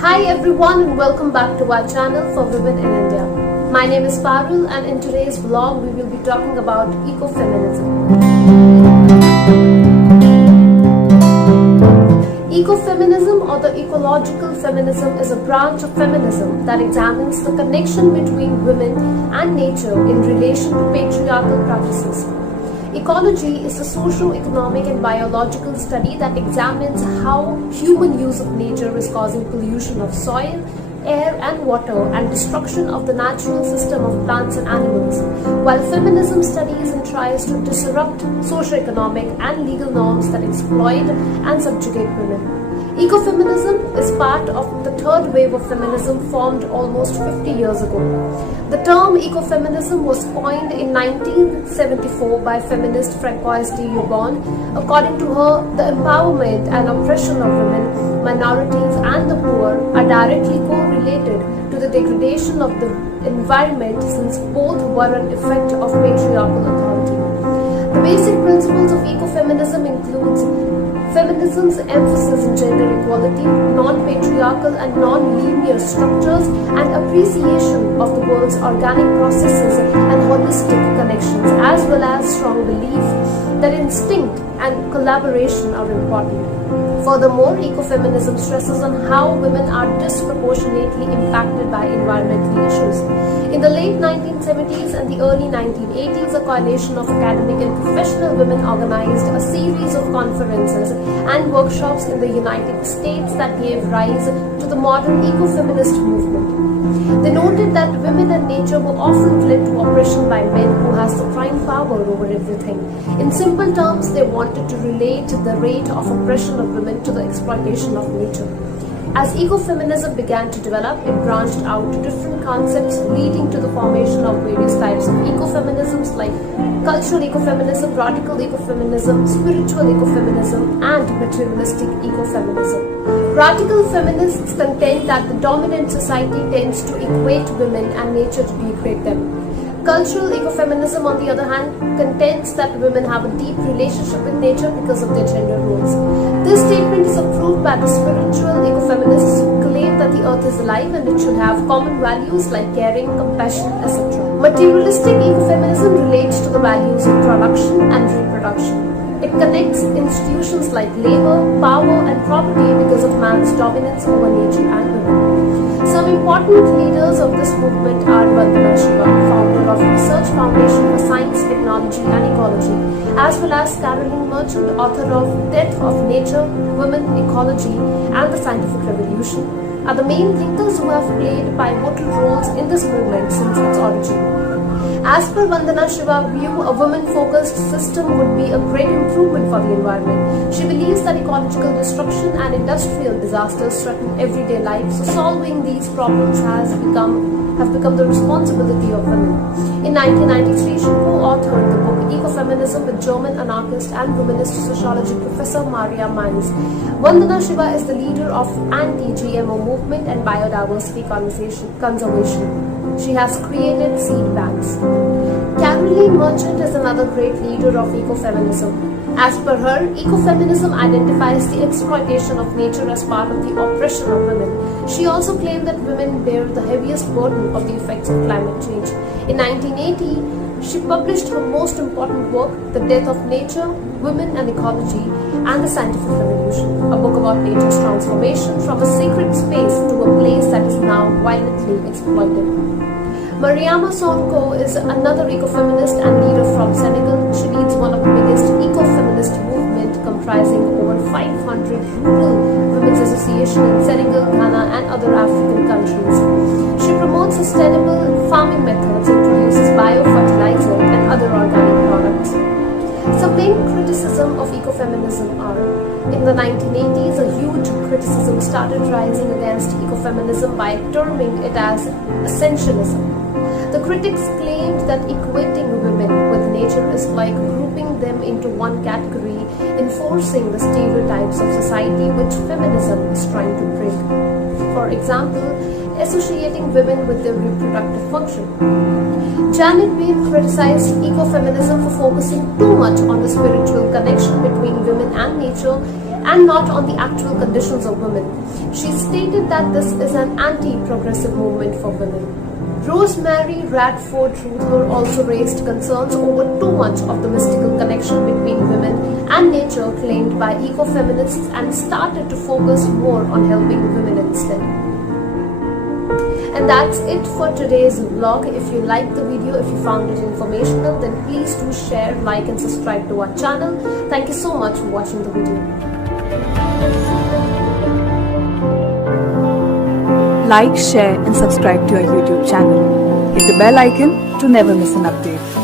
Hi everyone and welcome back to our channel for women in India. My name is Parul and in today's vlog we will be talking about ecofeminism. Ecofeminism or the ecological feminism is a branch of feminism that examines the connection between women and nature in relation to patriarchal practices. Ecology is a socio-economic and biological study that examines how human use of nature is causing pollution of soil, air and water and destruction of the natural system of plants and animals, while feminism studies and tries to disrupt socio-economic and legal norms that exploit and subjugate women. Ecofeminism is part of the third wave of feminism formed almost 50 years ago. The term ecofeminism was coined in 1974 by feminist Françoise. According to her, the empowerment and oppression of women, minorities and the poor are directly correlated to the degradation of the environment since both were an effect of patriarchal authority. The basic principles of ecofeminism includes feminism's emphasis on gender equality, non-patriarchal and non-linear structures, and appreciation of the world's organic processes and holistic connections, as well as strong belief that instinct and collaboration are important. Furthermore, ecofeminism stresses on how women are disproportionately impacted by environmental issues. In the late 1970s and the early 1980s, a coalition of academic and professional women organized a series of conferences and workshops in the United States that gave rise to the modern eco-feminist movement. They noted that women and nature were often led to oppression by men who has the prime power over everything. In simple terms, they wanted to relate the rate of oppression of women to the exploitation of nature. As ecofeminism began to develop, it branched out to different concepts leading to the formation of various types of ecofeminisms like cultural ecofeminism, radical ecofeminism, spiritual ecofeminism, and materialistic ecofeminism. Radical feminists contend that the dominant society tends to equate women and nature to degrade them. Cultural ecofeminism, on the other hand, contends that women have a deep relationship with nature because of their gender roles. This statement is approved by the spiritual ecofeminists who claim that the earth is alive and it should have common values like caring, compassion, etc. Materialistic ecofeminism relates to the values of production and reproduction. It connects institutions like labor, power and property because of man's dominance over nature and women. Some important leaders of this movement are Vandana Shiva, founder of Research Foundation for Science, Technology and Ecology, as well as Caroline Merchant, author of Death of Nature, Women, Ecology and the Scientific Revolution, are the main thinkers who have played pivotal roles in this movement since its origin. As per Vandana Shiva's view, a women-focused system would be a great improvement for the environment. She believes that ecological destruction and industrial disasters threaten everyday life, so solving these problems have become the responsibility of women. In 1993, she co-authored the book Ecofeminism with German anarchist and womanist sociology professor Maria Mainz. Vandana Shiva is the leader of anti-GMO movement and biodiversity conservation. She has created seed banks. Caroline Merchant is another great leader of ecofeminism. As per her, ecofeminism identifies the exploitation of nature as part of the oppression of women. She also claimed that women bear the heaviest burden of the effects of climate change. In 1980, she published her most important work, The Death of Nature, Women and Ecology, and the Scientific Revolution, a book about nature's transformation from a sacred space to a place that is now violently exploited. Mariama Sonko is another ecofeminist and leader from Senegal. She leads one of the biggest eco-feminist movement comprising over 500 rural women's associations in Senegal, Ghana and other African countries. She promotes sustainable farming methods, introduces biofertilizer and other organic products. Some main criticism of ecofeminism are: in the 1980s, a huge criticism started rising against ecofeminism by terming it as essentialism. The critics claimed that equating women with nature is like grouping them into one category, enforcing the stereotypes of society which feminism is trying to break. For example, associating women with their reproductive function. Janet Wade criticized ecofeminism for focusing too much on the spiritual connection between women and nature and not on the actual conditions of women. She stated that this is an anti-progressive movement for women. Rosemary Radford Ruther also raised concerns over too much of the mystical connection between women and nature claimed by eco-feminists and started to focus more on helping women instead. And that's it for today's vlog. If you liked the video, if you found it informational, then please do share, like and subscribe to our channel. Thank you so much for watching the video. Like, share and subscribe to our YouTube channel. Hit the bell icon to never miss an update.